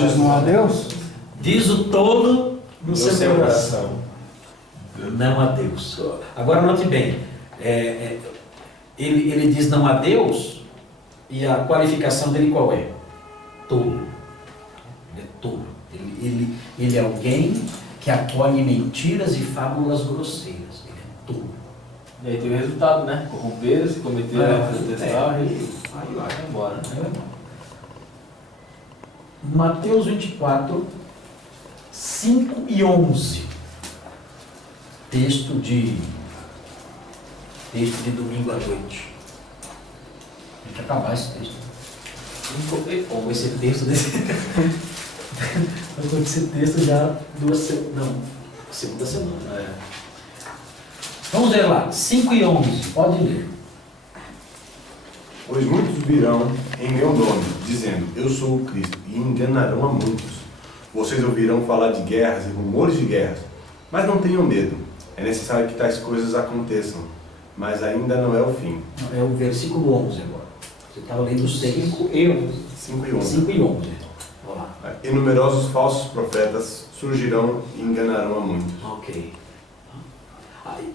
diz não a Deus? Diz o tolo no seu coração. Não a Deus. Agora note bem, ele diz não a Deus, e a qualificação dele qual é? Tolo. Ele é tolo. Ele é alguém que acolhe mentiras e fábulas grosseiras. Ele é tolo. E aí tem o resultado, né? Corromperam-se, cometeram a detestar e vai embora. Né? Mateus 24, 5 e 11. Texto de domingo à noite. Tem que acabar esse texto. Ou esse texto desse. Esse texto já segunda semana. Vamos ver lá, 5 e 11, pode ler. Pois muitos virão em meu nome, dizendo, eu sou o Cristo, e enganarão a muitos. Vocês ouvirão falar de guerras e rumores de guerras, mas não tenham medo. É necessário que tais coisas aconteçam, mas ainda não é o fim. É o versículo 11 agora. Você estava lendo 6. 5 e 11. 5 e 11. 5 e 11. Vamos lá. E numerosos falsos profetas surgirão e enganarão a muitos. Ok.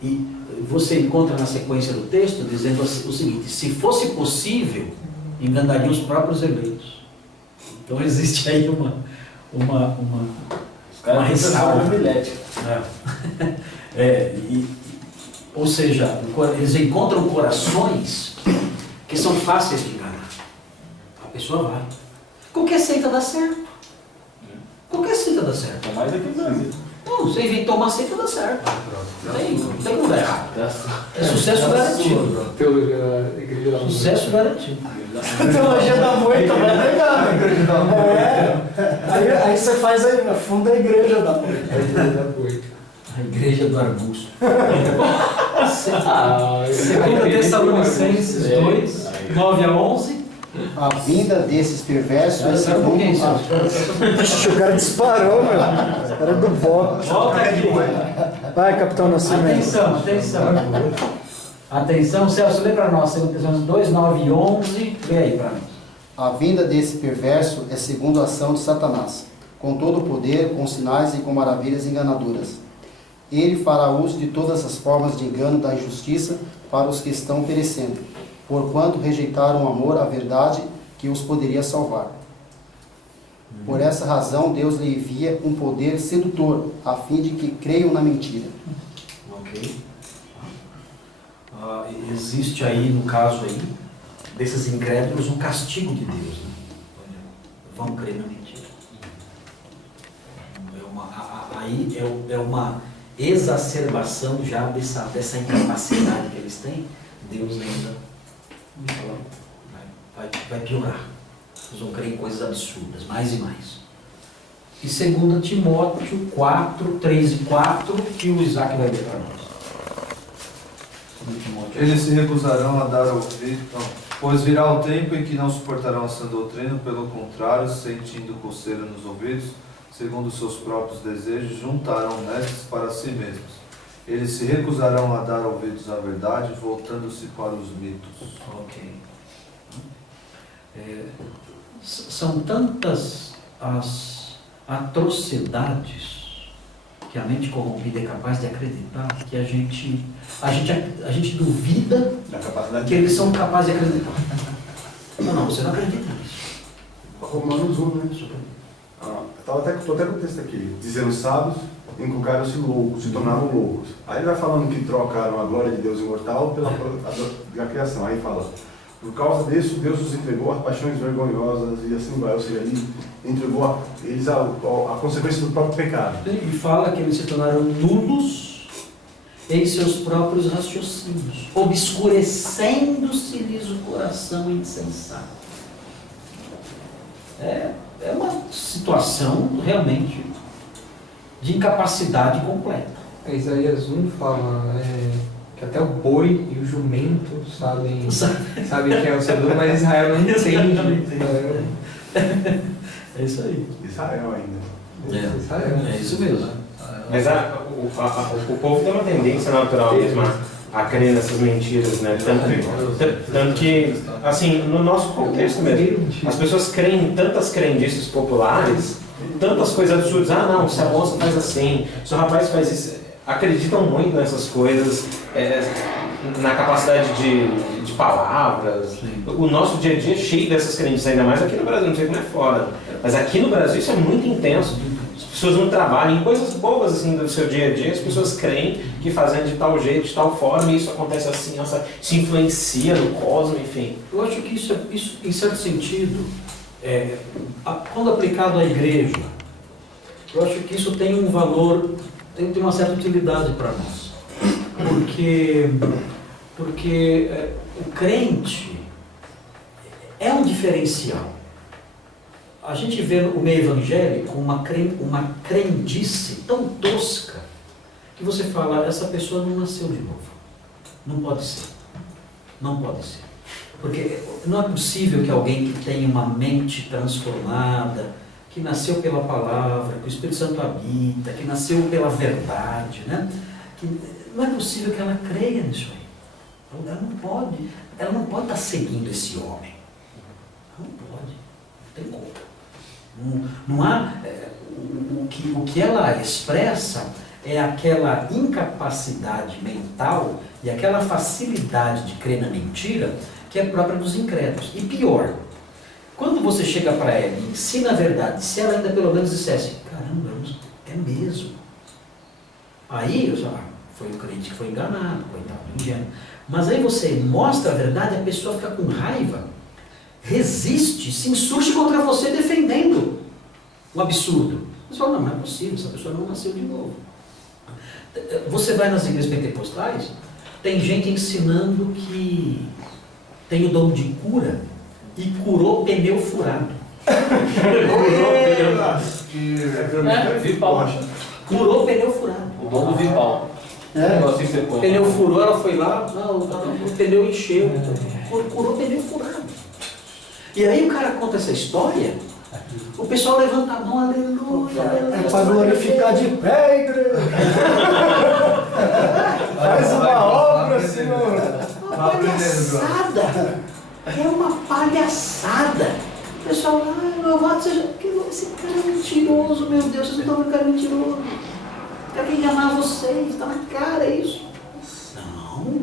E você encontra na sequência do texto dizendo o seguinte: se fosse possível, enganariam os próprios eleitos. Então existe aí uma ressalva. Ou seja, eles encontram corações que são fáceis de enganar. A pessoa vai. Qualquer seita dá certo. Qualquer seita dá certo. É mais aqui no Brasil. Não, você inventou uma seita, dá certo. Não tem como dar errado. É sucesso garantido. Sucesso garantido. Teologia da moita, vai pegar a igreja da moita. Aí você faz aí, funda a igreja da moita. A igreja do arbusto. 2 Tessalonicenses 2, 9 a 11. A vinda desses perversos é Espera um pouquinho, segundo... Celso. O cara disparou, meu. O cara é do bó. Volta aqui. Vai, Capitão Nascimento. Atenção, Celso, lê para nós. 2 Tessalonicenses 2, 9 e 11. Lê aí para nós. A vinda desse perverso é segundo a ação de Satanás, com todo o poder, com sinais e com maravilhas enganadoras. Ele fará uso de todas as formas de engano da injustiça para os que estão perecendo, porquanto rejeitaram o amor à verdade que os poderia salvar. Por essa razão, Deus lhe envia um poder sedutor, a fim de que creiam na mentira. Ok. Existe aí, no caso aí, desses incrédulos, um castigo de Deus. Né? Vão crer na mentira. Aí é uma exacerbação já dessa incapacidade que eles têm. Deus ainda vai piorar. Eles vão crer em coisas absurdas, mais e mais. E 2 Timóteo 4, 3 e 4, que o Isaac vai ler para nós. Eles se recusarão a dar ouvido, pois virá o tempo em que não suportarão a sã doutrina, pelo contrário, sentindo coceira nos ouvidos, segundo seus próprios desejos, juntarão mestres para si mesmos. Eles se recusarão a dar ouvidos à verdade, voltando-se para os mitos. Ok. São tantas as atrocidades que a mente corrompida é capaz de acreditar que a gente duvida Da capacidade que eles são capazes de acreditar. Não, você não acredita nisso. Romanos 1, né? Estou até com o texto aqui. Dizendo sábios, inculcaram-se loucos, se tornaram loucos. Aí ele vai falando que trocaram a glória de Deus imortal pela criação. Aí fala, por causa disso, Deus os entregou a paixões vergonhosas e assim vai. Ou seja, ele entregou eles a consequência do próprio pecado. E fala que eles se tornaram nulos em seus próprios raciocínios, obscurecendo-se-lhes o coração insensato. É uma situação realmente de incapacidade completa. Isaías 1 fala que até o boi e o jumento sabem quem é o Senhor, mas Israel não entende. É isso aí. Israel ainda. É isso mesmo. Mas o povo tem uma tendência natural mesmo a crer nessas mentiras, né? Tanto que, assim, no nosso contexto mesmo, as pessoas creem em tantas crendices populares, tantas coisas absurdas. Ah, não, se a moça faz assim, se o rapaz faz isso. Acreditam muito nessas coisas, na capacidade de palavras. O nosso dia a dia é cheio dessas crendices, ainda mais aqui no Brasil, não sei como é fora. Mas aqui no Brasil isso é muito intenso. As pessoas no trabalho, em coisas bobas assim do seu dia a dia, as pessoas creem que fazendo de tal jeito, de tal forma, e isso acontece assim, se influencia no cosmos, enfim. Eu acho que isso em certo sentido, quando aplicado à igreja, eu acho que isso tem um valor, tem uma certa utilidade para nós. Porque o crente é um diferencial. A gente vê o meio evangélico uma crendice tão tosca que você fala, essa pessoa não nasceu de novo. Não pode ser. Não pode ser. Porque não é possível que alguém que tenha uma mente transformada, que nasceu pela palavra, que o Espírito Santo habita, que nasceu pela verdade, né? Não é possível que ela creia nisso aí. Ela não pode estar seguindo esse homem. Não pode. Não tem como. Não há, o que ela expressa é aquela incapacidade mental e aquela facilidade de crer na mentira que é própria dos incrédulos. E pior, quando você chega para ela e ensina a verdade, se ela ainda pelo menos dissesse, caramba, é mesmo. Aí, foi o crente que foi enganado, coitado, ingênuo. Mas aí você mostra a verdade, a pessoa fica com raiva, resiste, se insurge contra você defendendo o absurdo. Você fala, não é possível, essa pessoa não nasceu de novo. Você vai nas igrejas pentecostais, tem gente ensinando que tem o dom de cura e curou pneu furado. Vipal. Curou pneu furado. O dom do Vipal. Negocinho que você põe. O pneu furou, ela foi lá, o pneu encheu, curou pneu furado. E aí o cara conta essa história, o pessoal levanta a mão, aleluia. É para glorificar de pé, igreja. Faz uma obra, Senhor. Uma palhaçada. É uma palhaçada. O pessoal, louvado seja. Esse cara é mentiroso, meu Deus, vocês não estão vendo que é mentiroso. Quer enganar vocês, está na cara isso. Não,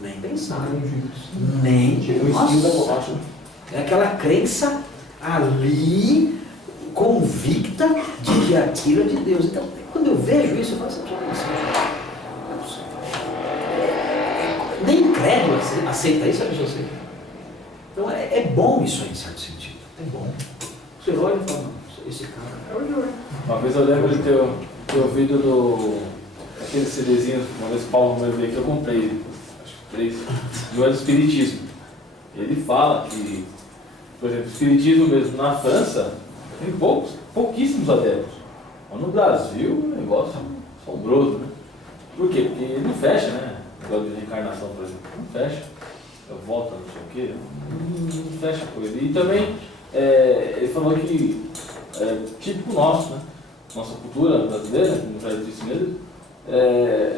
nem pensar. Nem. Nossa. É aquela crença ali, convicta de que aquilo é de Deus. Então, quando eu vejo isso, eu falo assim, não é possível. Nem incrédulo aceita isso, a pessoa aceita. Então, é bom isso aí, em certo sentido. É bom. Você olha e fala, não, esse cara é o melhor. Uma vez eu lembro de ter ouvido aquele CDzinho, uma vez Paulo veio ver que eu comprei, acho que 3, do Espiritismo. Ele fala que, por exemplo, o Espiritismo mesmo na França tem pouquíssimos adeptos. Mas no Brasil é um negócio assombroso, né? Por quê? Porque ele não fecha, né? O negócio de reencarnação, por exemplo, não fecha. Eu volto, não sei o quê, não fecha com ele. E também, ele falou que típico nosso, né? Nossa cultura brasileira, como já disse mesmo,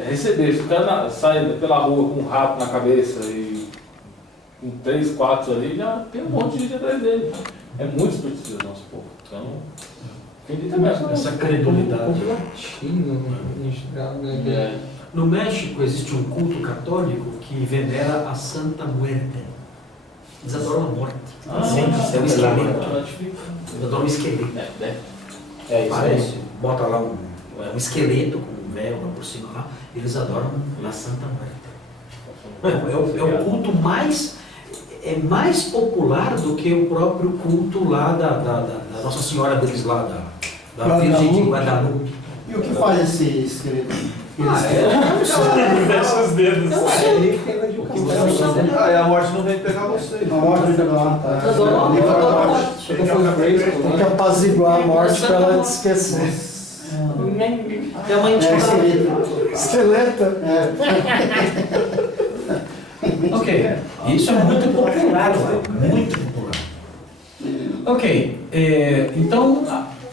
receber. Se o cara sai pela rua com um rato na cabeça e com 3, 4 ali, já tem um monte de gente atrás dele. É muito supersticioso o nosso povo. Então, quem tem também essa credulidade. Latino, em geral, né? No México existe um culto católico que venera a Santa Muerte. Eles adoram a morte. Sim, é um esqueleto. Eles adoram um esqueleto. É isso Parece, aí. bota lá um esqueleto com um véu por cima lá. Eles adoram a Santa Muerte. É o culto mais popular do que o próprio culto lá da Nossa Senhora deles lá, da Virgem de Guadalupe. E o que faz esse esqueleto? Fecha os dedos. E a morte não vem pegar vocês. A morte ainda lá, tá? Tem que apaziguar a morte para ela te esquecer. É uma entidade. Esqueleto. Ok, isso é muito popular, muito popular. Ok, então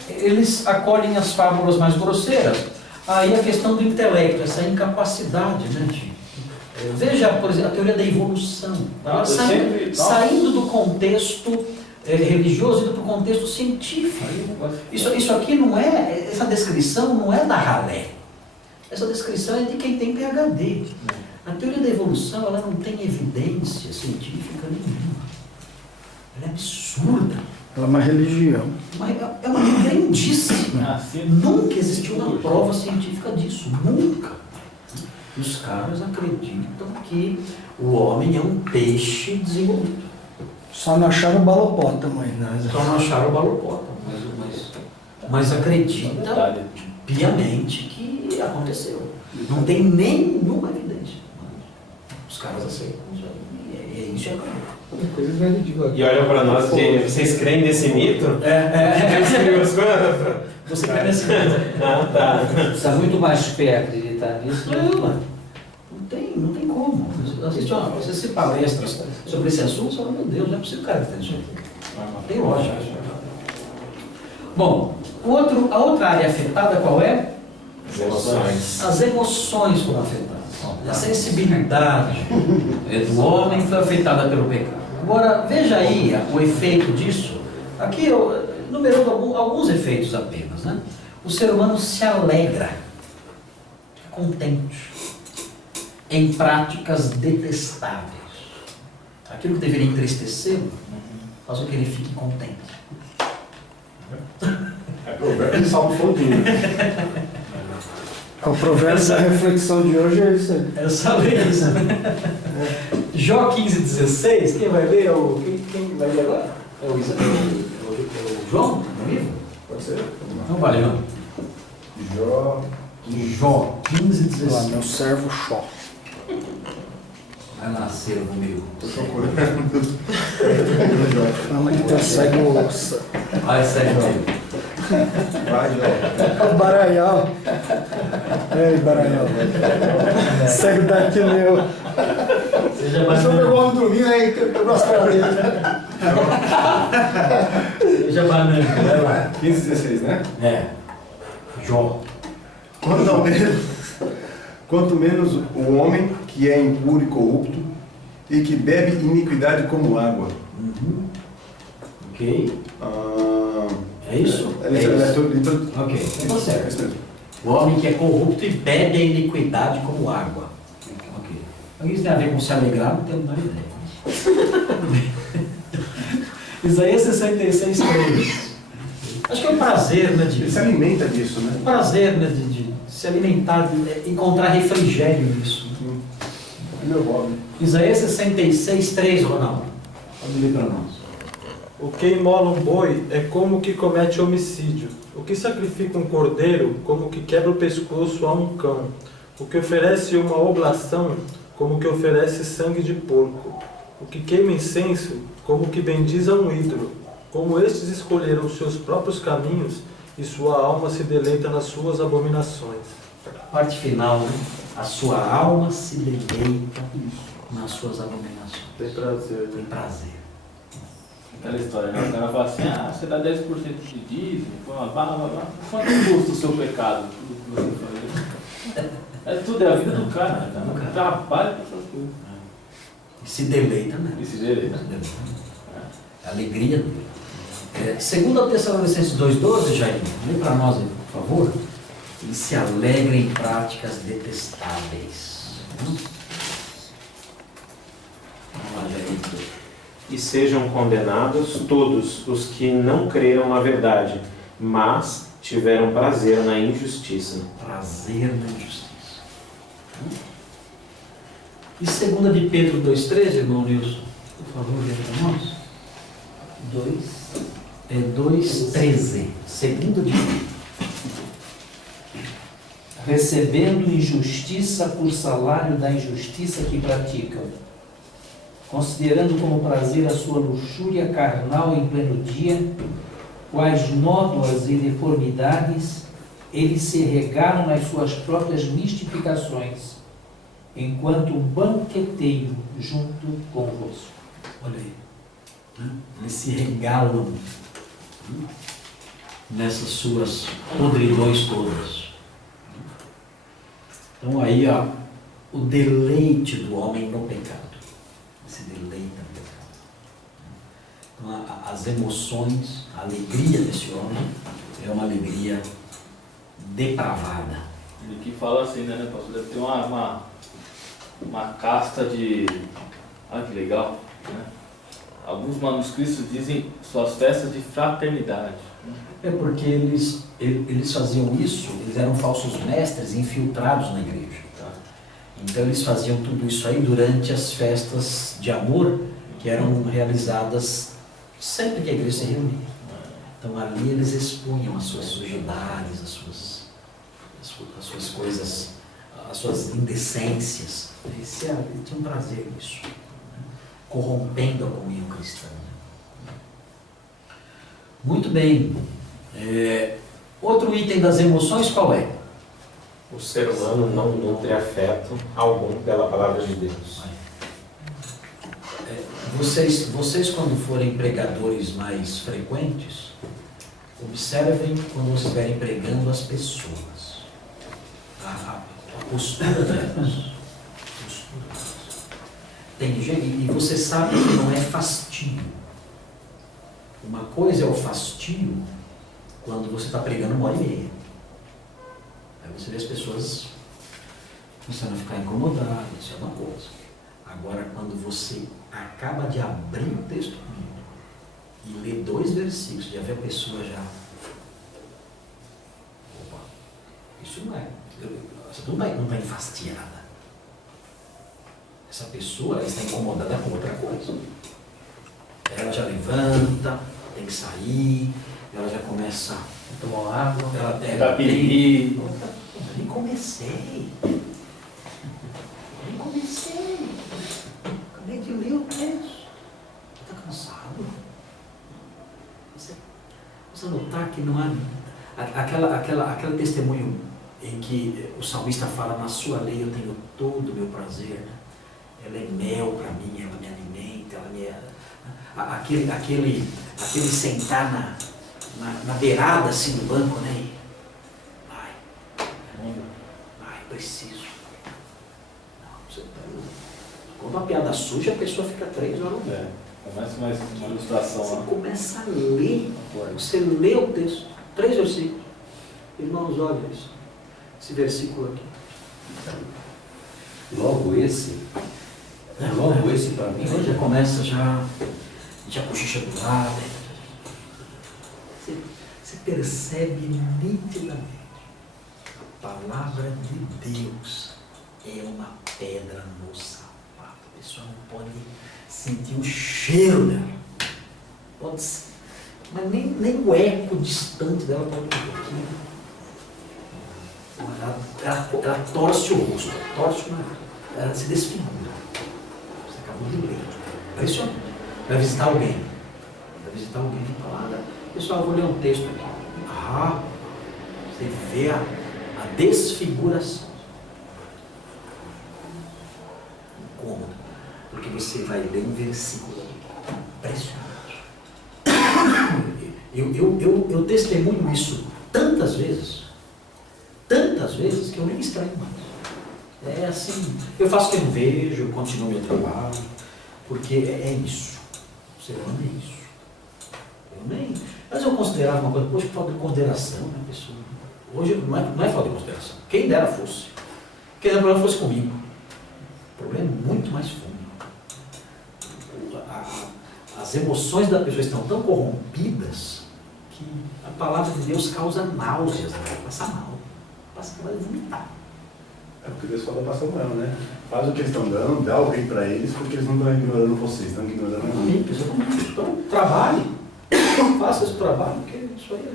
eles acolhem as fábulas mais grosseiras. Aí a questão do intelecto, essa incapacidade, né, Veja, por exemplo, a teoria da evolução. Eu Saindo, sempre- saindo do contexto religioso, indo para o contexto científico. Isso aqui não é, essa descrição não é da ralé. Essa descrição é de quem tem PhD. A teoria da evolução, ela não tem evidência científica nenhuma. Ela é absurda. Ela é uma religião. É uma grandíssima. Assim, Nunca existiu uma prova científica disso. Nunca. Os caras acreditam que o homem é um peixe desenvolvido. Só não acharam o balopótamo aí, né? Só não acharam o balopótamo, mas acredita detalhe. piamente que aconteceu. Não tem nenhuma evidência. Os caras aceitam. Isso é acabou. Coisas verídicas. E olha para nós, vocês creem nesse mito? Vocês criam as coisas? Você quer nesse mito? Ah, tá. Precisa muito mais fé acreditar nisso. Não tem como. Você assiste palestras sobre esse assunto, você fala, meu Deus, não é possível o cara ter isso aqui. Não tem lógica. Bom, a outra área afetada qual é? As emoções. As emoções foram afetadas. A sensibilidade do homem foi afetada pelo pecado. Agora, veja aí o efeito disso. Aqui eu numerando alguns efeitos apenas. Né? O ser humano se alegra, fica contente em práticas detestáveis. Aquilo que deveria entristecê-lo, faz com que ele fique contente. É provérbio de Salmo Fontinho. O provérbio da reflexão de hoje é isso aí. Eu sabia isso. Jó 15,16, quem vai ler? Quem vai ler agora? É o João? É o livro? Pode ser? Então valeu. Jó 15,16. Lá, meu servo Xó. Vai nascer comigo. Tô procurando. Fala que teu cego ouça. Vai, segue comigo. Vai, Jó. O Baraial. Ei, Baraial. Cego daqui meu. Seja Mas eu pegou o homem dormindo aí, quebrou as pernas dele. Seja banana. Vai lá. 15, 16, né? É. Jó. Quanto menos o homem que é impuro e corrupto e que bebe iniquidade como água. Ok. É isso? É isso. Ok. Então tá certo. É isso mesmo. O homem que é corrupto e bebe a iniquidade como água. Ok. Então isso tem a ver com se alegrar, não tenho a menor ideia. Isaías 66, 3. Acho que é o prazer, né, Ele se alimenta disso, né? o prazer, né, de se alimentar, de encontrar refrigério nisso. É meu hobby. Isaías 66, 3, Ronaldo. Pode ler para nós. O que imola um boi é como o que comete homicídio. O que sacrifica um cordeiro, como o que quebra o pescoço a um cão. O que oferece uma oblação, como o que oferece sangue de porco. O que queima incenso, como o que bendiz a um ídolo. Como estes escolheram os seus próprios caminhos, e sua alma se deleita nas suas abominações. Parte final, né? A sua alma se deleita nas suas abominações. Tem prazer. Tem prazer. Aquela história, né? O cara fala assim, você dá 10% de dízimo, quanto custa o seu pecado? Tudo que você faz. É tudo, é a vida do cara, cara. O cara trabalha com essas coisas. E se deleita, né? E se deleita. A alegria dele. Segundo a Tessalonicenses 2,12, Jair, lê para nós aí, por favor. Ele se alegra em práticas detestáveis. Vamos lá, Jair. E sejam condenados todos os que não creram na verdade, mas tiveram prazer na injustiça. Prazer na injustiça. E segunda de Pedro 2,13, irmão Nilson, por favor, lê para nós. 2,13. Segunda de Pedro. Recebendo injustiça por salário da injustiça que praticam, considerando como prazer a sua luxúria carnal em pleno dia, quais nódoas e deformidades eles se regaram nas suas próprias mistificações, enquanto banqueteio junto convosco. Olha aí. Eles se regalam nessas suas podridões todas. Então aí, ó, o deleite do homem no pecado. Se deleita no pecado. Então, as emoções, a alegria desse homem é uma alegria depravada. E aqui fala assim, né, pastor? Deve ter uma casta de... Olha que legal, né? Alguns manuscritos dizem suas festas de fraternidade. É porque eles faziam isso, eles eram falsos mestres infiltrados na igreja. Então eles faziam tudo isso aí durante as festas de amor que eram realizadas sempre que a igreja se reunia. Então ali eles expunham as suas sujidades, as suas coisas, as suas indecências. Eles tinham prazer nisso, corrompendo a comunhão cristã. Muito bem. Outro item das emoções qual é? O ser humano não nutre afeto algum pela palavra de Deus. Vocês quando forem pregadores mais frequentes, observem quando vocês estiverem pregando as pessoas. A postura delas. E você sabe que não é fastio. Uma coisa é o fastio quando você está pregando 1h30. Aí você vê as pessoas começando a ficar incomodadas, isso é uma coisa. Agora, quando você acaba de abrir o texto bíblico e ler 2 versículos, já vê a pessoa já... Opa, isso não é... Você não está enfastiada. Essa pessoa ela está incomodada com outra coisa. Ela já levanta, tem que sair, ela já começa a tomar água, ela Tá piriri. Nem comecei. Acabei de ler o texto. Está cansado? Você notar que não há aquele testemunho em que o salmista fala: na sua lei eu tenho todo o meu prazer, né? Ela é mel para mim, ela me alimenta, ela me... Aquele sentar na beirada assim do banco, né? Vai, preciso. Não, você tá... Quando uma piada suja, a pessoa fica 3 horas. Começa mais uma ilustração Você lá. começa a ler, você lê o texto, 3 versículos. Irmãos, olha isso. Esse versículo aqui. Logo esse para mim, Ele já começa já cochicha do lado. Você percebe nitidamente. A palavra de Deus é uma pedra no sapato. A pessoa não pode sentir o cheiro dela. Pode ser, mas nem o eco distante dela pode ter aqui. Ela torce o rosto, ela se desfigura. Você acabou de ler. Impressionante. Vai visitar alguém e fala: pessoal, eu vou ler um texto aqui. Você vê a desfiguração. Incômodo. Porque você vai ler um versículo aqui. Impressionante. Eu testemunho isso tantas vezes que eu nem estranho mais. É assim, eu faço que eu não vejo, eu continuo meu trabalho, porque é isso. O ser humano é isso. Mas eu considerava uma coisa, poxa, falta de consideração, né, pessoa? Hoje não é falta de consideração. Quem dera fosse. Quem dera o problema fosse comigo. O problema é muito mais fundo. As emoções da pessoa estão tão corrompidas que a palavra de Deus causa náuseas, né? Passa mal. Passa para vomitar. É porque Deus falou para Samuel, né? Faz o que eles estão dando, dá o rei para eles, porque eles não estão ignorando vocês, estão ignorando a mim. Então, trabalhe. Faça esse trabalho, porque isso aí é.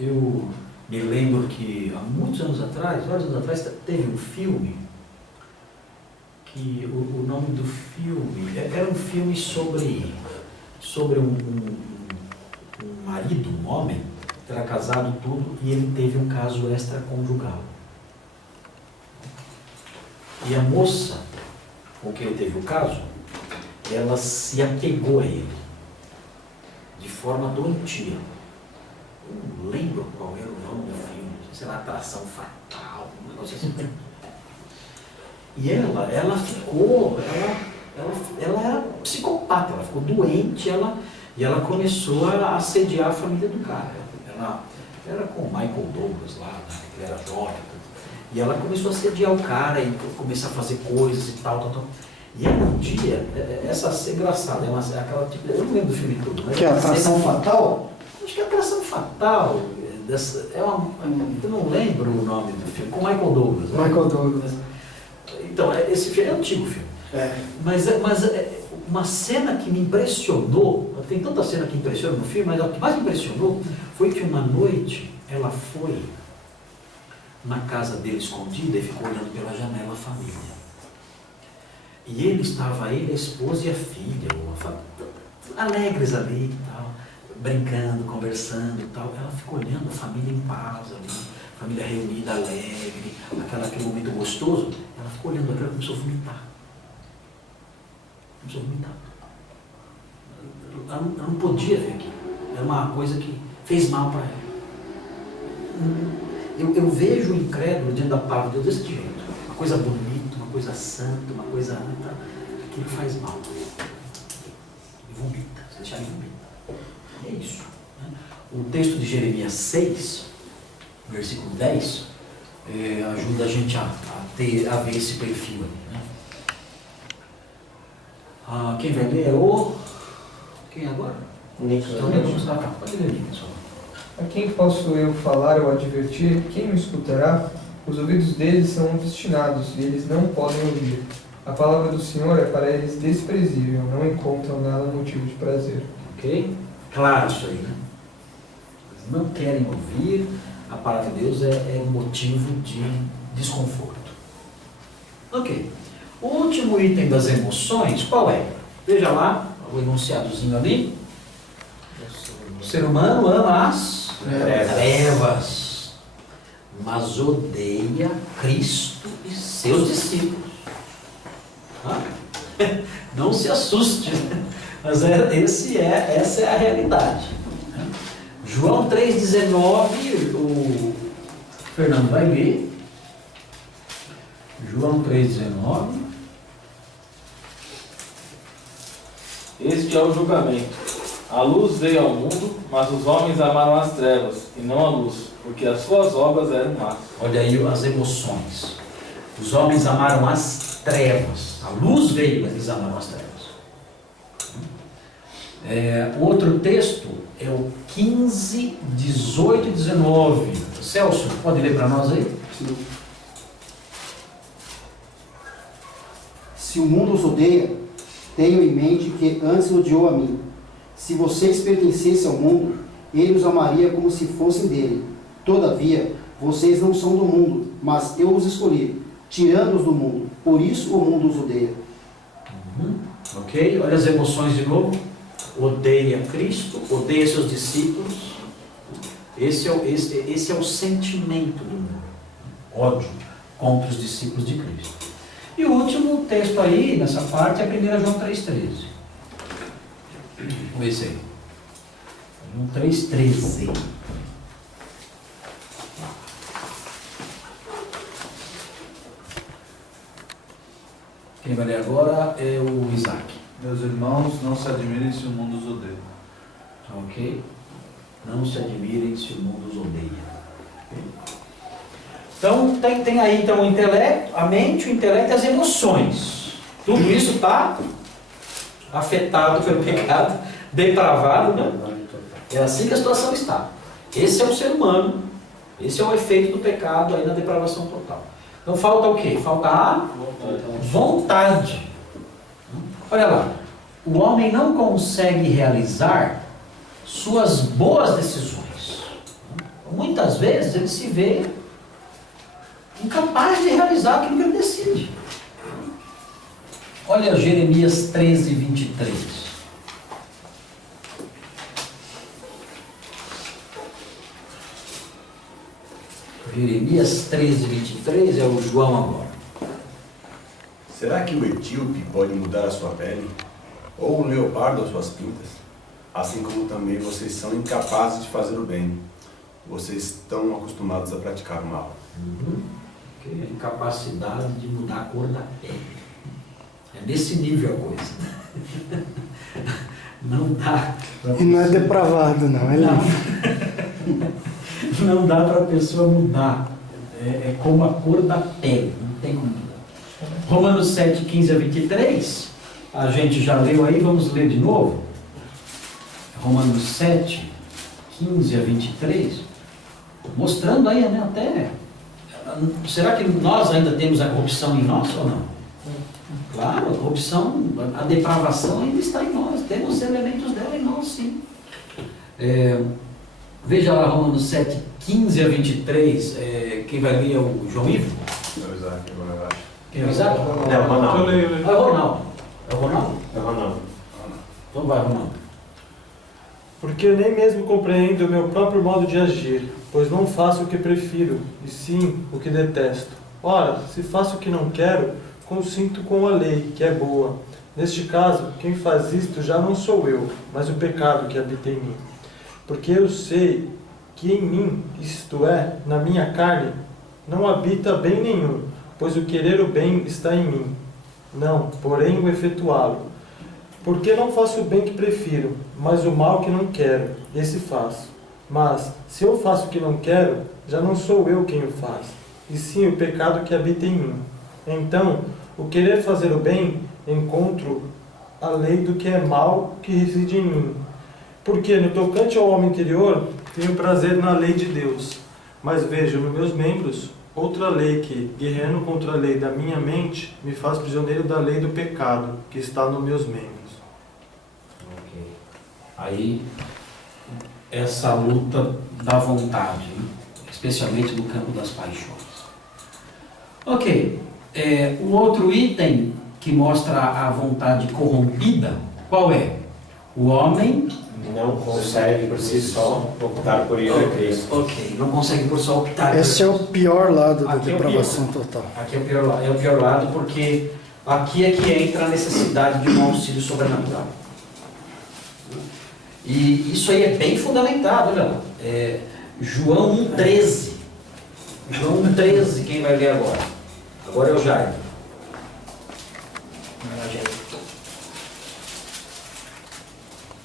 Eu me lembro que há muitos anos atrás, vários anos atrás, teve um filme que o nome do filme era um filme sobre um marido, um homem, que era casado tudo, e ele teve um caso extraconjugal. E a moça com quem ele teve o caso, ela se apegou a ele de forma doentia. Eu não lembro qual era o nome do filme, sei lá, Atração Fatal, um negócio assim. E ela ficou, ela era psicopata, ela ficou doente, e ela começou a assediar a família do cara. Ela era com o Michael Douglas lá, né, ele era jovem, e ela começou a assediar o cara e começar a fazer coisas e tal. E aí um dia, essa é engraçada, é aquela tipo, eu não lembro do filme todo, mas Que é a Atração Fatal? acho que é Atração Fatal, eu não lembro o nome do filme, com o Michael Douglas. Né? Michael Douglas. Então, esse filme é um antigo filme. É. Mas uma cena que me impressionou, tem tanta cena que impressiona no filme, mas o que mais me impressionou foi que uma noite ela foi na casa dele escondida e ficou olhando pela janela a família. E ele estava, a esposa e a filha, alegres ali e tal, brincando, conversando e tal. Ela ficou olhando a família em paz ali, família reunida, alegre, aquele momento gostoso. Ela ficou olhando aquilo e começou a vomitar. Ela não podia ver aquilo. Era uma coisa que fez mal para ela. Eu vejo o incrédulo diante da palavra de Deus desse jeito. Uma coisa bonita, uma coisa santa, uma coisa anta, aquilo faz mal. E vomita, se deixar ele vomita. É isso. Né? O texto de Jeremias 6, versículo 10, ajuda a gente a ver esse perfil ali. Né? Quem vai ler é Quem agora? Então, pode ler, pessoal. A quem posso eu falar ou advertir? Quem me escutará? Os ouvidos deles são obstinados e eles não podem ouvir. A palavra do Senhor é para eles desprezível, não encontram nela motivo de prazer. Ok? Claro isso aí, né? Eles não querem ouvir, a palavra de Deus é motivo de desconforto. Ok. O último item das emoções, qual é? Veja lá, o enunciadozinho ali. O ser humano ama as trevas, mas odeia Cristo e seus discípulos. Não se assuste, mas essa é a realidade. João 3,19, o Fernando vai ler. João 3,19. Este é o julgamento. A luz veio ao mundo, mas os homens amaram as trevas, e não a luz, porque as suas obras eram más. Olha aí as emoções. Os homens amaram as trevas. A luz veio, mas eles amaram as trevas. Outro texto é o 15, 18 e 19. Celso, pode ler para nós aí? Sim. Se o mundo os odeia, tenham em mente que antes odiou a mim. Se vocês pertencessem ao mundo, ele os amaria como se fossem dele. Todavia, vocês não são do mundo, mas eu os escolhi, tirando-os do mundo. Por isso o mundo os odeia. Ok? Olha as emoções de novo. Odeia Cristo, odeia seus discípulos. Esse é o sentimento do mundo. Ódio contra os discípulos de Cristo. E o último texto aí, nessa parte, é 1 João 3,13. Vamos ver esse aí. João 3,13. Quem vai ler agora é o Isaac. Meus irmãos, não se admirem se o mundo os odeia. Ok? Não se admirem se o mundo os odeia. Então, tem aí então, o intelecto, a mente, o intelecto e as emoções. Tudo isso está afetado pelo pecado, depravado, né? É assim que a situação está. Esse é o ser humano. Esse é o efeito do pecado aí na depravação total. Então falta o quê? Falta a vontade. Olha lá. O homem não consegue realizar suas boas decisões. Muitas vezes ele se vê incapaz de realizar aquilo que ele decide. Olha Jeremias 13, 23. Jeremias 13, 23 é o João agora. Será que o etíope pode mudar a sua pele? Ou o leopardo as suas pintas? Assim como também vocês são incapazes de fazer o bem. Vocês estão acostumados a praticar o mal. Okay? A incapacidade de mudar a cor da pele. É nesse nível a coisa. Não dá. E não é depravado, não, é lindo. Não dá para a pessoa mudar. É como a cor da pele, não tem como mudar. Romanos 7, 15 a 23, a gente já leu aí, vamos ler de novo. Romanos 7, 15 a 23, mostrando aí, né, até, será que nós ainda temos a corrupção em nós ou não? Claro, a corrupção, a depravação ainda está em nós, temos elementos dela em nós, sim. Veja lá Romanos 7, 15 a 23, quem vai ler é o João Ivo? É o Isaac, agora eu acho. Quem é o Isaac? É o Ronaldo. É o Ronaldo. É o Ronaldo? É o Ronaldo. Então vai, Ronaldo. Porque nem mesmo compreendo o meu próprio modo de agir, pois não faço o que prefiro, e sim o que detesto. Ora, se faço o que não quero, consinto com a lei, que é boa. Neste caso, quem faz isto já não sou eu, mas o pecado que habita em mim. Porque eu sei que em mim, isto é, na minha carne, não habita bem nenhum, pois o querer o bem está em mim. Não, porém o efetuá-lo. Porque não faço o bem que prefiro, mas o mal que não quero, esse faço. Mas, se eu faço o que não quero, já não sou eu quem o faz, e sim o pecado que habita em mim. Então, o querer fazer o bem, encontro a lei do que é mal que reside em mim. Porque, no tocante ao homem interior, tenho prazer na lei de Deus, mas vejo nos meus membros outra lei que, guerreando contra a lei da minha mente, me faz prisioneiro da lei do pecado, que está nos meus membros. Ok. Aí, essa luta da vontade, né? Especialmente no campo das paixões. Ok. O outro item que mostra a vontade corrompida, qual é? O homem Não consegue por si só optar por ir a Cristo. Ok, não consegue por só optar. Esse é o pior lado da Aqui é o depravação total. Aqui é o pior lado, porque aqui é que entra a necessidade de um auxílio sobrenatural. E isso aí é bem fundamentado, olha lá. João 1,13. João 1,13, quem vai ler agora? Agora é o Jair.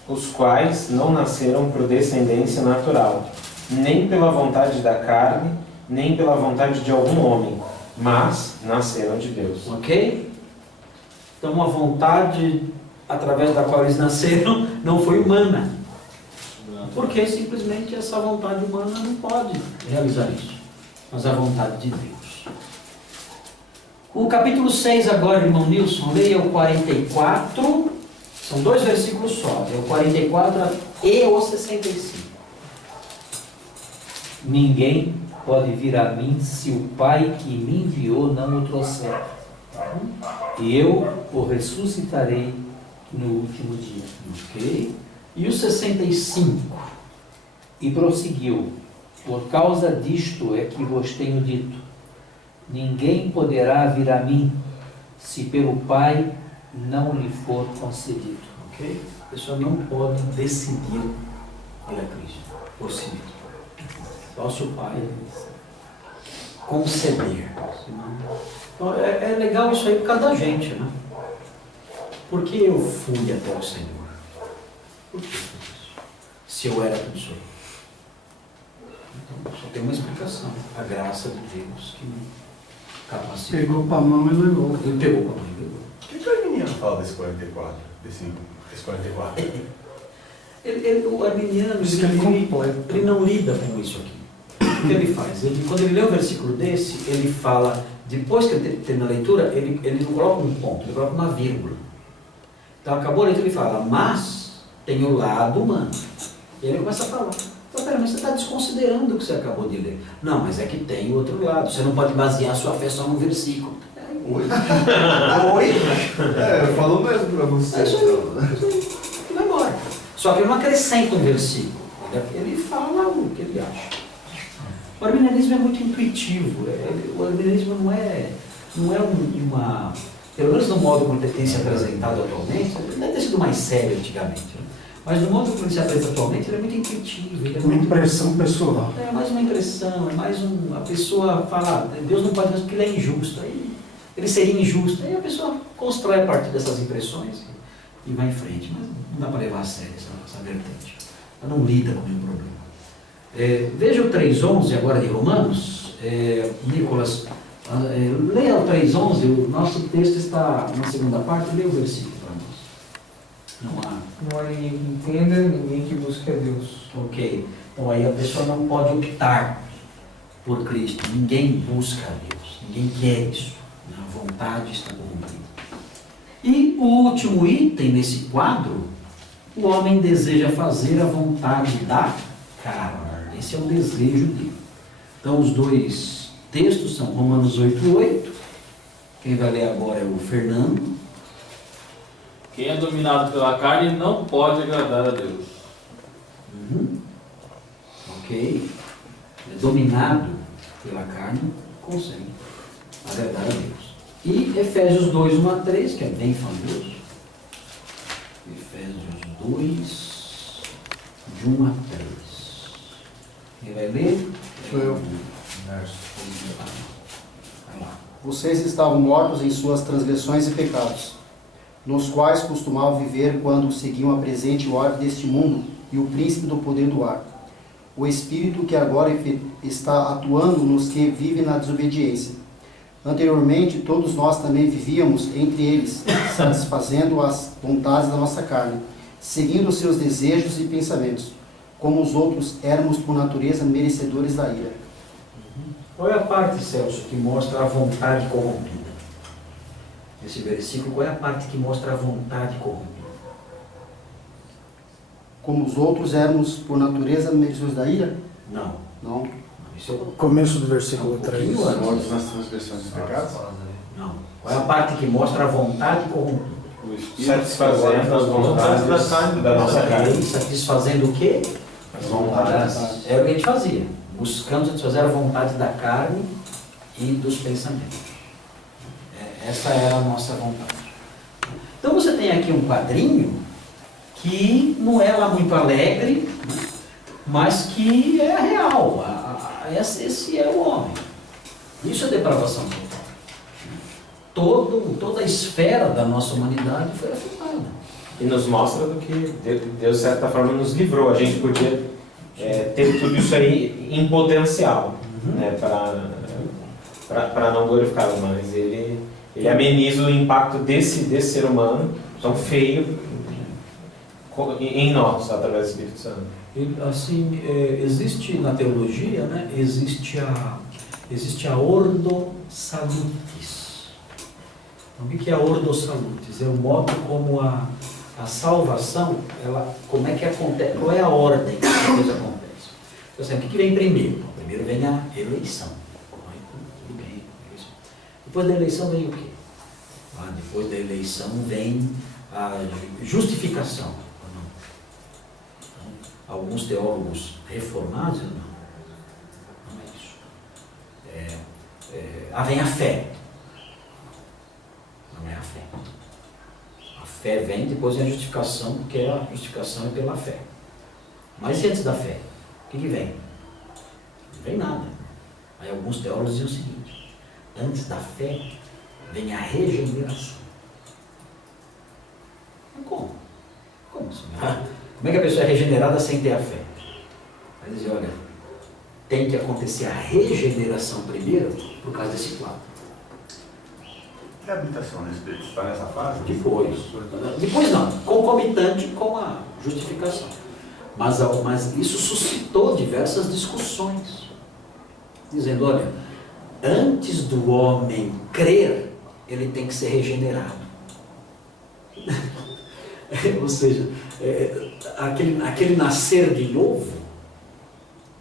Os quais não nasceram por descendência natural, nem pela vontade da carne, nem pela vontade de algum homem, mas nasceram de Deus. Ok? Então a vontade através da qual eles nasceram não foi humana. Porque simplesmente essa vontade humana não pode realizar isso. Mas a vontade de Deus. O capítulo 6 agora, irmão Nilson, leia o 44. São 2 versículos só. É o 44 e o 65. Ninguém pode vir a mim se o Pai que me enviou não o trouxer. E eu o ressuscitarei no último dia. Ok? E o 65? E prosseguiu: por causa disto é que vos tenho dito: ninguém poderá vir a mim se pelo Pai não lhe for concedido. Ok? A pessoa não pode decidir ir a Cristo por si mesmo. Só se o Pai conceder. Então, é legal isso aí por causa da gente, né? Por que eu fui até o Senhor? Por que eu fiz isso? Se eu era tudo isso aí. Então, só tem uma explicação. A graça de Deus que me capacita. Pegou para a mão e levou. Ele pegou para a mão e levou. O que a menina fala desse 44? Desse 44? O arminiano, Isso que é completo. ele não lida com isso aqui. O que ele faz? Quando ele lê um versículo desse, ele fala, depois que ele termina a leitura, ele não coloca um ponto, ele coloca uma vírgula. Então acabou a leitura e fala, mas tem o lado humano. E aí ele começa a falar. Então, pera, mas você está desconsiderando o que você acabou de ler. Não, mas é que tem o outro lado. Você não pode basear a sua fé só num versículo. Oi? Oi? Falou mesmo para você. É isso aí. Vai embora. Só que ele não acrescenta um versículo. Ele fala o que ele acha. O arminianismo é muito intuitivo. O arminianismo não é uma... Pelo menos no modo como ele tem se apresentado atualmente, ele deve ter sido mais sério antigamente. Né? Mas no modo como ele se apresenta atualmente, ele é muito intuitivo. Ele é Uma muito... impressão pessoal. É mais uma impressão impressão, é mais a pessoa fala, Deus não pode porque ele é injusto, aí ele seria injusto, aí a pessoa constrói a partir dessas impressões e vai em frente, mas não dá para levar a sério essa vertente, ela não lida com o meu problema. Veja o 3:11 agora de Romanos, Nicolas, leia o 3:11, o nosso texto está na segunda parte, leia o versículo para nós. Não há ninguém que entenda, ninguém que busque a Deus. Ok, então aí a pessoa não pode optar por Cristo, ninguém busca a Deus, ninguém quer isso, a vontade está corrompida. E o último item nesse quadro, o homem deseja fazer a vontade da carne, esse é o desejo dele. Então os dois textos são Romanos 8:8, quem vai ler agora é o Fernando. Quem é dominado pela carne não pode agradar a Deus. Ok. É dominado pela carne, consegue agradar a Deus. E Efésios 2:1-3, que é bem famoso. Efésios 2, de 1-3. Quem vai ler? Sou eu. Vai lá. Vocês estavam mortos em suas transgressões e pecados, nos quais costumavam viver quando seguiam a presente ordem deste mundo e o príncipe do poder do ar, o espírito que agora está atuando nos que vivem na desobediência. Anteriormente, todos nós também vivíamos entre eles, satisfazendo as vontades da nossa carne, seguindo os seus desejos e pensamentos. Como os outros, éramos por natureza merecedores da ira. Qual é a parte, Celso, que mostra a vontade corrompida? Nesse versículo, qual é a parte que mostra a vontade corrompida? Como os outros, éramos por natureza merecedores da ira? Não. Não. Isso é o Começo do versículo 3. Mortos nas transgressões e pecados? Não. Qual é a parte que mostra a vontade corrompida? O Espírito Satisfazendo as vontades da nossa carne. Satisfazendo o quê? As vontades. É o que a gente fazia. Buscando satisfazer a vontade da carne e dos pensamentos. Essa era a nossa vontade. Então você tem aqui um quadrinho que não é lá muito alegre, mas que é real. Esse é o homem. Isso é depravação total. Toda a esfera da nossa humanidade foi afetada. E nos mostra do que Deus, de certa forma, nos livrou. A gente podia ter tudo isso aí em potencial, né, para não glorificá-lo, mas ele ameniza o impacto desse ser humano tão feio em nós, através do Espírito Santo. E, assim, existe na teologia, né, existe a ordo salutis. Então, o que é a ordo salutis? É o modo como a salvação, como é que acontece, qual é a ordem que a coisa acontece. Então, assim, o que vem primeiro? Primeiro vem a eleição. Tudo bem, eleição. Depois da eleição vem o quê? Depois da eleição vem a justificação. Alguns teólogos reformados, não é isso. Vem a fé. Não é a fé. A fé vem, depois vem a justificação, porque a justificação é pela fé. Mas antes da fé, o que vem? Não vem nada. Aí alguns teólogos dizem o seguinte: antes da fé vem a regeneração. Mas como? Como assim? Como é que a pessoa é regenerada sem ter a fé? Vai dizer, olha, tem que acontecer a regeneração primeiro por causa desse quadro. E a habitação do Espírito está nessa fase? Depois não, concomitante com a justificação. Mas isso suscitou diversas discussões. Dizendo, olha, antes do homem crer, ele tem que ser regenerado. Ou seja, aquele nascer de novo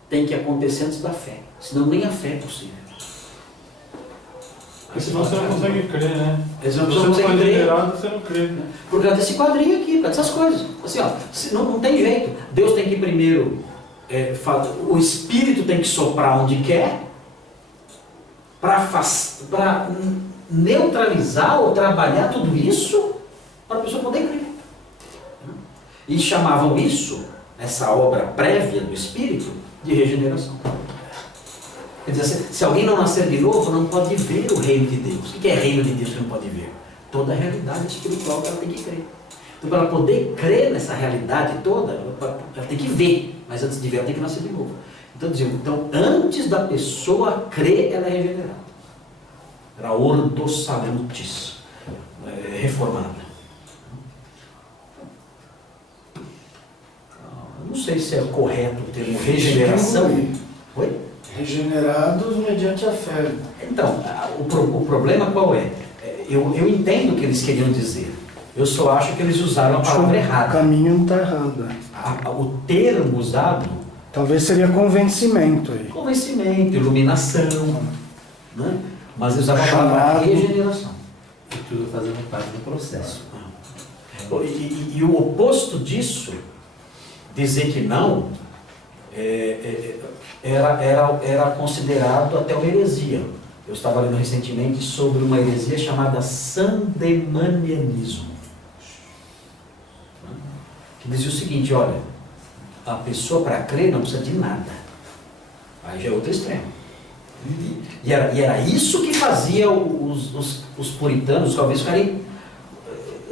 tem que acontecer antes da fé, senão nem a fé é possível. Porque senão você não consegue crer, né? Se você não consegue crer, você não crê, né? por causa desse quadrinho aqui, por causa dessas coisas. Assim, ó, não tem jeito. Deus tem que primeiro, o Espírito tem que soprar onde quer, para neutralizar ou trabalhar tudo isso, para a pessoa poder crer. E chamavam isso, essa obra prévia do Espírito, de regeneração. Quer dizer, se alguém não nascer de novo, não pode ver o reino de Deus. O que é reino de Deus que não pode ver? Toda a realidade espiritual que ela tem que crer. Então, para ela poder crer nessa realidade toda, ela tem que ver, mas antes de ver, ela tem que nascer de novo. Então, antes da pessoa crer, ela é regenerada. Era ordo salutis, reformada. Não sei se é correto o termo regeneração. Oi? Regenerados mediante a fé. Então, o problema qual é? Eu entendo o que eles queriam dizer. Eu só acho que eles usaram a palavra O errada. caminho não está errado. O termo usado... Talvez seria convencimento aí. Convencimento, iluminação, né? Mas eles usaram a palavra Chamado. regeneração. E tudo fazendo parte do processo. E o oposto disso, dizer que não, era considerado até uma heresia. Eu estava lendo recentemente sobre uma heresia chamada sandemanianismo, que dizia o seguinte: olha, a pessoa para crer não precisa de nada. Aí já é outro extremo. E era isso que fazia os puritanos, talvez, ficarem...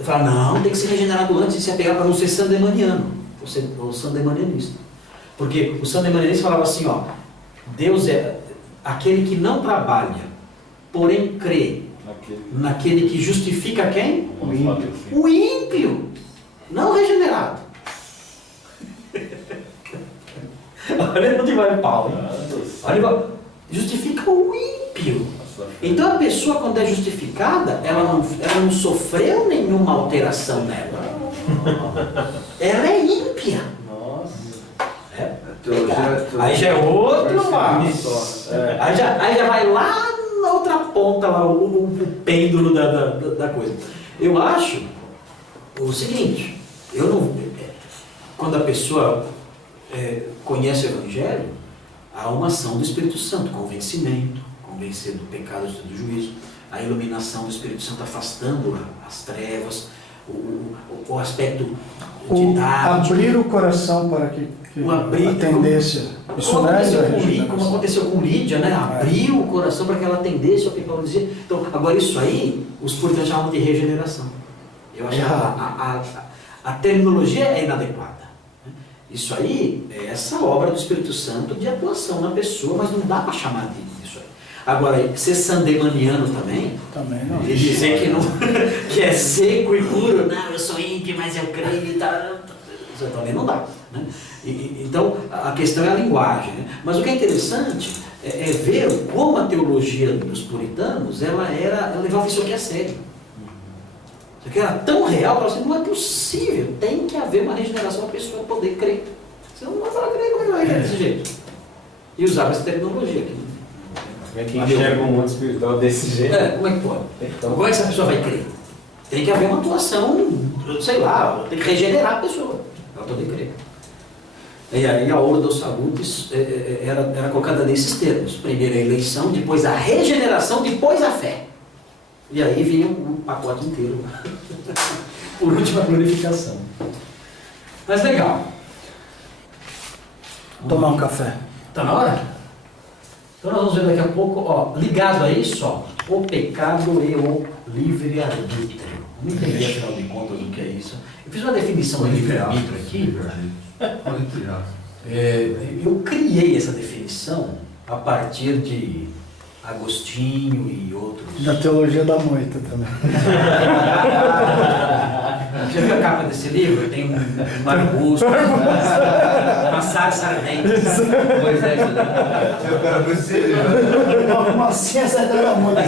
Falaram, não, tem que ser regenerado antes de se apegar para não ser sandemaniano, ou sandemanianista. Porque o sandemanianista falava assim, ó, Deus é aquele que não trabalha, porém crê naquele que justifica quem? O ímpio. O ímpio, não o regenerado. Olha onde vai o Paulo. Olha, justifica o ímpio. Então a pessoa, quando é justificada, ela não sofreu nenhuma alteração nela. Ela é ímpia. Aí já é outro passo. Aí já vai lá na outra ponta, lá, o pêndulo da coisa. Eu acho o seguinte, quando a pessoa conhece o Evangelho, há uma ação do Espírito Santo, convencimento, convencer do pecado e do juízo, a iluminação do Espírito Santo afastando as trevas, o aspecto didático. Abrir o coração para que a tendência. Isso Como não é como aconteceu com Lídia, né? Abriu o coração para que ela atendesse ao que Paulo dizia. Então, agora isso aí, os puritanos chamam de regeneração. Eu acho que a terminologia é inadequada. Isso aí é essa obra do Espírito Santo de atuação na pessoa, mas não dá para chamar disso aí. Agora, ser sandemaniano também não. E dizer que, não, que é seco e puro, não, eu sou ímpio, mas eu creio e tal, isso também não dá. Né? Então, a questão é a linguagem. Né? Mas o que é interessante é ver como a teologia dos puritanos, ela levava isso aqui a sério. Isso aqui era tão real, para você, não é possível, tem que haver uma regeneração para a pessoa poder crer. Você não vai falar crer, como é que vai crer desse jeito? E usava essa tecnologia aqui. Como é que enxerga um mundo espiritual desse jeito? Como é que pode? Como é que essa pessoa vai crer? Tem que haver uma atuação, sei lá, tem que regenerar a pessoa para poder crer. E aí a Ordo Salutis era colocada nesses termos. Primeiro a eleição, depois a regeneração, depois a fé. E aí vinha um pacote inteiro. Por último, a glorificação. Mas legal. Tomar um café. Está na hora? Então nós vamos ver daqui a pouco, ó, ligado a isso, ó, o pecado e o livre-arbítrio. Não entendi, afinal de contas, o que é isso. Eu fiz uma definição de livre-arbítrio aqui. Eu criei essa definição a partir de Agostinho e outros. Da teologia da moita também. Já viu a capa desse livro? Tem um arbusto, uma sarça ardente. Pois é, uma ciência da moita.